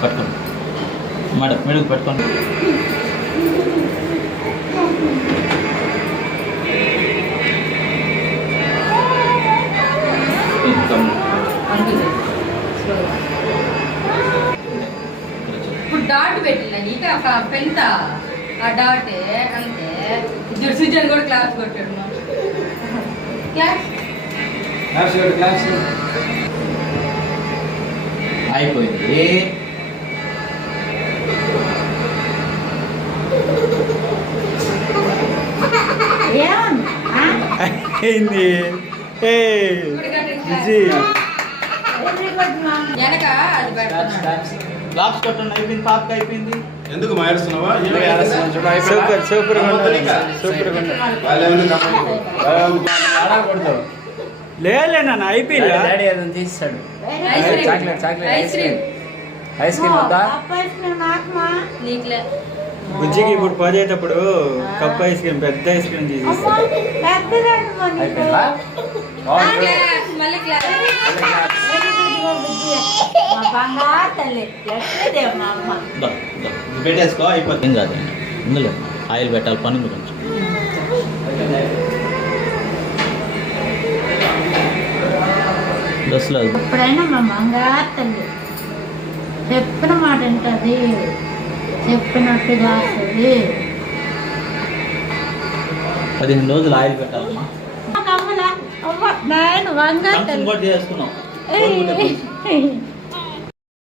పట్టుకోండి మేడం మెడుగు పట్టుకోండి. ఇప్పుడు డాట్ పెట్టినా ఇక ఒక పెంత ఆ డాట్ అంతే. సుజన్ కూడా క్లాస్ కొట్టాడు. క్లాస్ అయిపోయింది. అయింది. వెనక అది గ్లాప్స్ కొట్టండి. అయిపోయింది. పాపకి అయిపోయింది. ఎందుకు మారుస్తున్నావా? Super super super. లేలే నాన్న అయిపోయింది. డాడీ ఏదైనా తీస్తాడు. Chocolate chocolate ice cream ice cream వద్దా? బుజ్జికి ఇప్పుడు పదేటప్పుడు కప్ ఐస్ క్రీమ్ పెద్ద ఐస్ క్రీమ్ తీసేస్తాడు. అయిపోయిందా? మళ్ళీ క్లాస్ పెట్టేసుకో అయిపోతుంది. కాదు ఇందులో ఆయిల్ పెట్టాలి. పనులు కొంచెం డ్రెస్లో ఎప్పుడైనా మా మంగారు తల్లి చెప్పిన మాట ఉంటుంది, చెప్పినట్టు కాస్తుంది. 15 రోజులు ఆయిల్ పెట్టాలమ్మా. నేను బంగారు తల్లి చేసుకున్నాం.